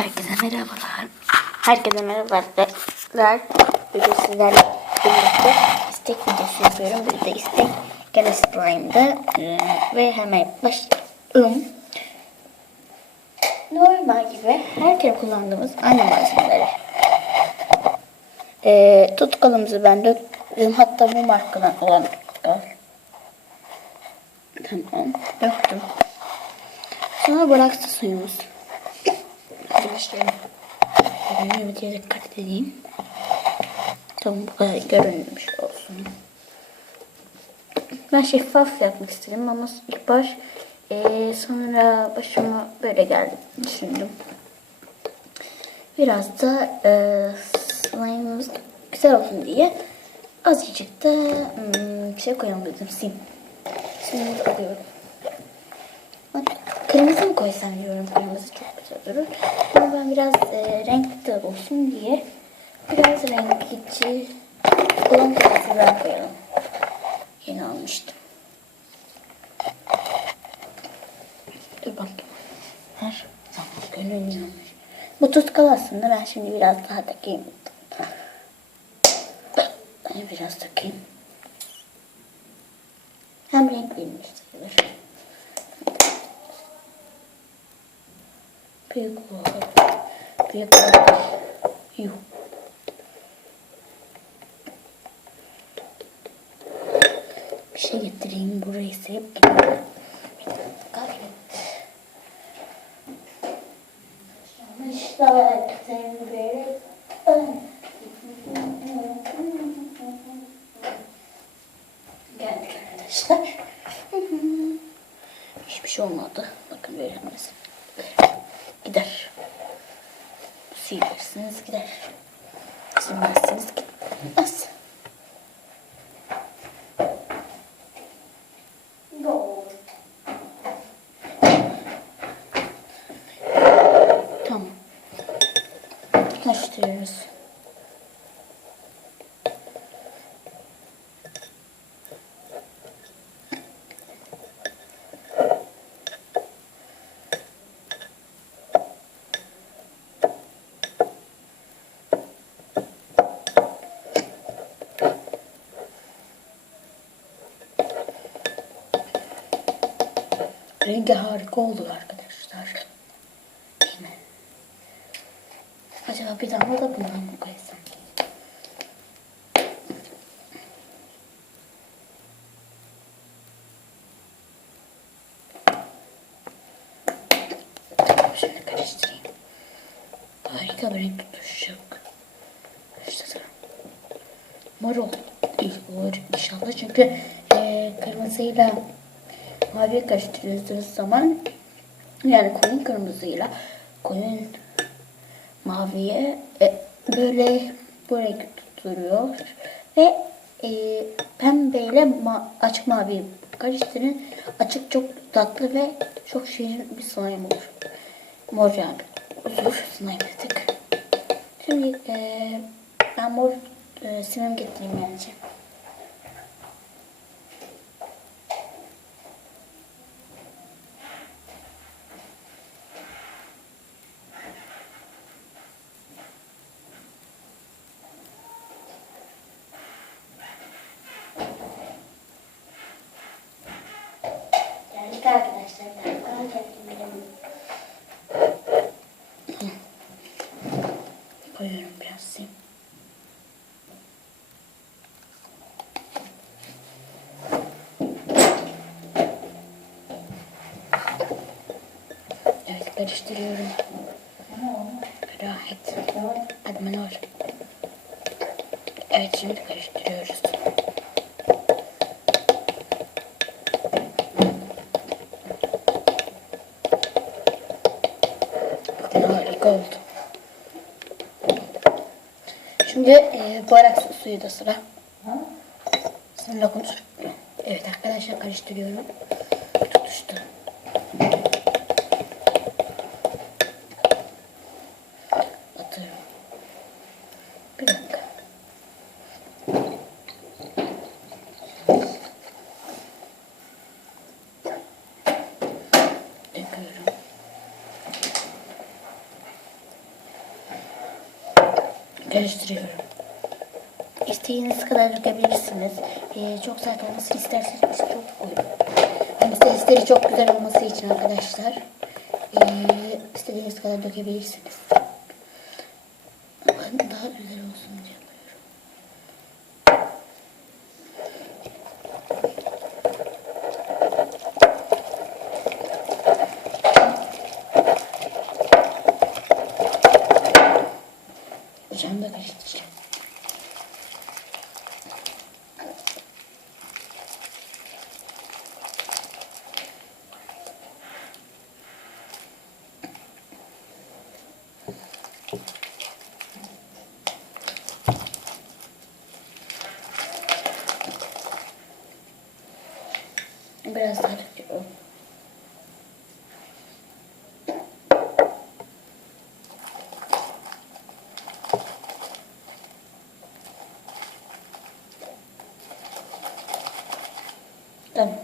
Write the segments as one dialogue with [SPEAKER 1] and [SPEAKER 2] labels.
[SPEAKER 1] Herkese merhabalar. Herkese merhaba arkadaşlar. Bugün sizlerle birlikte istek videosu yapıyorum. Bir de istek gene Prime'da Ee, ve hemen başlayalım. Normal gibi her kere kullandığımız aynı malzemeleri. Ee, tutkalımızı ben döktüm. Hatta bu markadan olan tutkal. Tamam. Döktüm. Sonra bıraktı suyumuz. Hadi. Ben videoya dikkat edeyim. Tamam bu kadar görünmüş olsun. Ben şeffaf yapmak istedim ama ilk baş eee, sonra başıma böyle geldi düşündüm. Biraz da eee slime'ımız güzel olsun diye azıcık da hmm, şey koyalım dedim sim. Simimizi koyuyorum. Bak, Kırmızı mı koysam diyorum. Kırmızı çok güzel durur. Ama ben biraz e, renk de olsun diye biraz renkli olan kırmızıdan koyalım. Yeni almıştım. Dur bakayım. Her zaman görünüyormuş. Bu tutkal aslında ben şimdi biraz daha takayım. Ben biraz takayım. Hem renkliymiş sayılır. Büyük olur. Büyük olur. Yuh. Bir şey getireyim burayı sevip gidiyorum. Bir dakika. Yanlışlar böyle Geldik arkadaşlar. Hiçbir şey olmadı. Bakın Böyle gider. Silersiniz gider. Silmezsiniz gitmez. Tamam. Karıştırıyoruz. Rengi harika oldu arkadaşlar. Değil mi? Acaba bir damla da bundan mı koysam? Şimdi karıştırayım. Harika bir renk tutuşacak. Karıştıralım. Mor ol- olur inşallah çünkü e, kırmızıyla maviye karıştırdığınız zaman yani koyun kırmızıyla koyun maviye e, böyle bu renk tutturuyor. Ve e, pembeyle ma açık mavi karıştırın. Açık çok tatlı ve çok şirin bir slime olur. Mor yani. Uzur slime dedik şimdi e, ben mor e, simim getireyim yani Geldik arkadaşlar. Ben tepkilerim. Koyuyorum biraz sim. Evet karıştırıyorum. Rahat. Hadi Manor. Evet şimdi karıştırıyoruz. Harika oldu. Şimdi e, baharat suyu da sıra. Seninle konuş. Evet arkadaşlar karıştırıyorum. Tutuştu. Atıyorum. Bir dakika. Döküyorum. Karıştırıyorum. İstediğiniz kadar dökebilirsiniz. Ee, çok sert olmasını isterseniz çok koyun. Yani sesleri çok güzel olması için arkadaşlar. Ee, istediğiniz kadar dökebilirsiniz. Ben daha güzel olsun diye koyuyorum. Bıçağımda karıştıracağım. Biraz daha döküyorum. Tamam.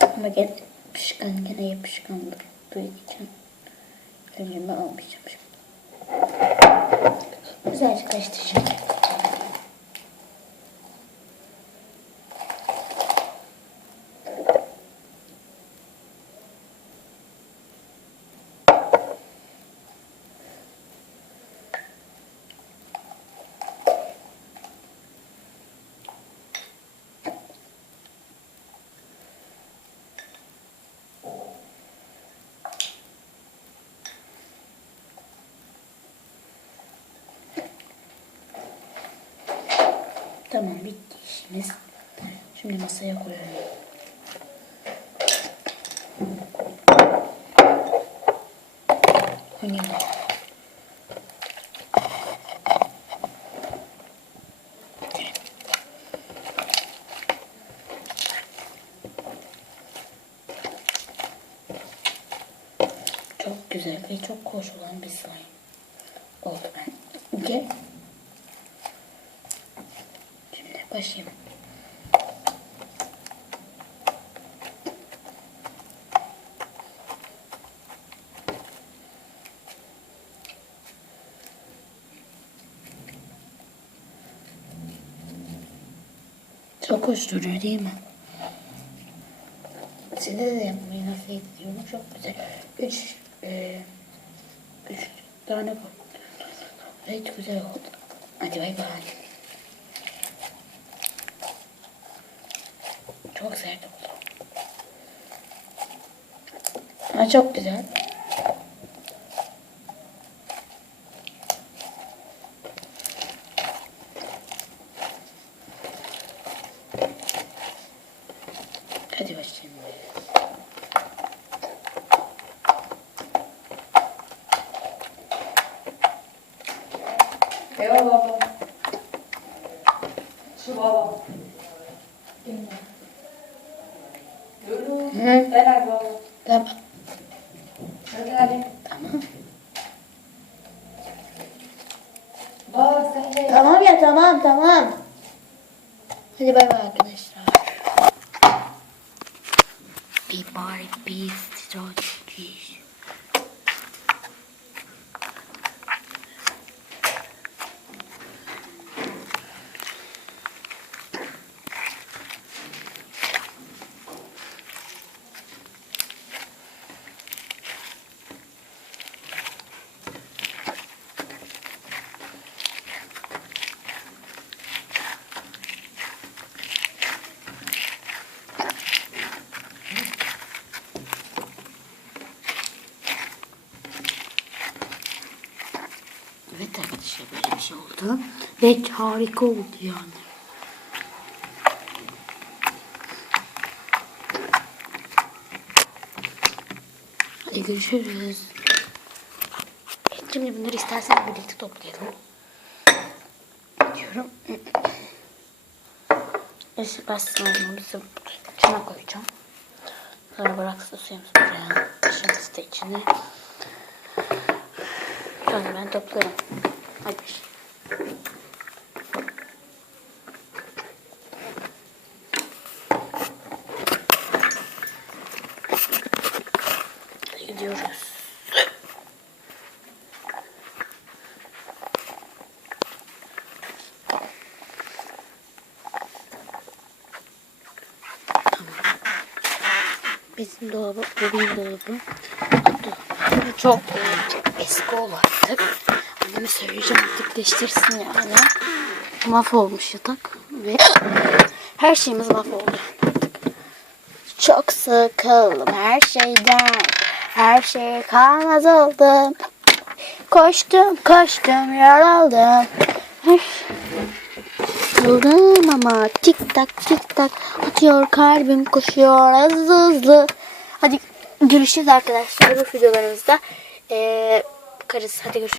[SPEAKER 1] Ama gene pişkan gene yapışkanlık olduğu için elime almayacağım şimdi. Güzelce karıştıracağım. Tamam bitti işimiz. Şimdi masaya koyuyorum. Vanilya. Çok güzel ve çok hoş olan bir slime oldu bence. Şimdi başlayayım. Çok hoş duruyor değil mi? Size de yapmayı nasıl ediyorum. Çok güzel. Üç, e, üç tane koy. Evet güzel oldu. Hadi bay bay. Çok oldu. Ama çok güzel. Hadi başlayalım.
[SPEAKER 2] Yürü.
[SPEAKER 1] Hı.
[SPEAKER 2] Helal baba.
[SPEAKER 1] Tamam.
[SPEAKER 2] Hadi hadi.
[SPEAKER 1] Tamam.
[SPEAKER 2] Baba sen de.
[SPEAKER 1] Tamam ya tamam tamam. Hadi bay bay arkadaşlar. Bir bar bir strateji. Evet arkadaşlar oldu. Ve harika oldu yani. Hadi görüşürüz. Şimdi bunları isterseniz birlikte toplayalım. Diyorum. Eski basmamızı içine koyacağım. Sonra bıraksın suyumuzu buraya. Başımızı da içine. Sonra ben toplarım. Hadi. Gidiyoruz. Bizim dolabı, bu benim dolabım. Bu çok eski olan artık. Anneme söyleyeceğim artık değiştirsin yani. Mahvolmuş yatak ve her şeyimiz mahvoldu. Çok sıkıldım her şeyden. Her şey kalmaz oldum. Koştum koştum yoruldım. Yoruldum ama tik tak tik tak atıyor kalbim koşuyor hızlı hızlı. Hadi görüşürüz arkadaşlar bu videolarımızda. Ee, bakarız hadi görüşürüz.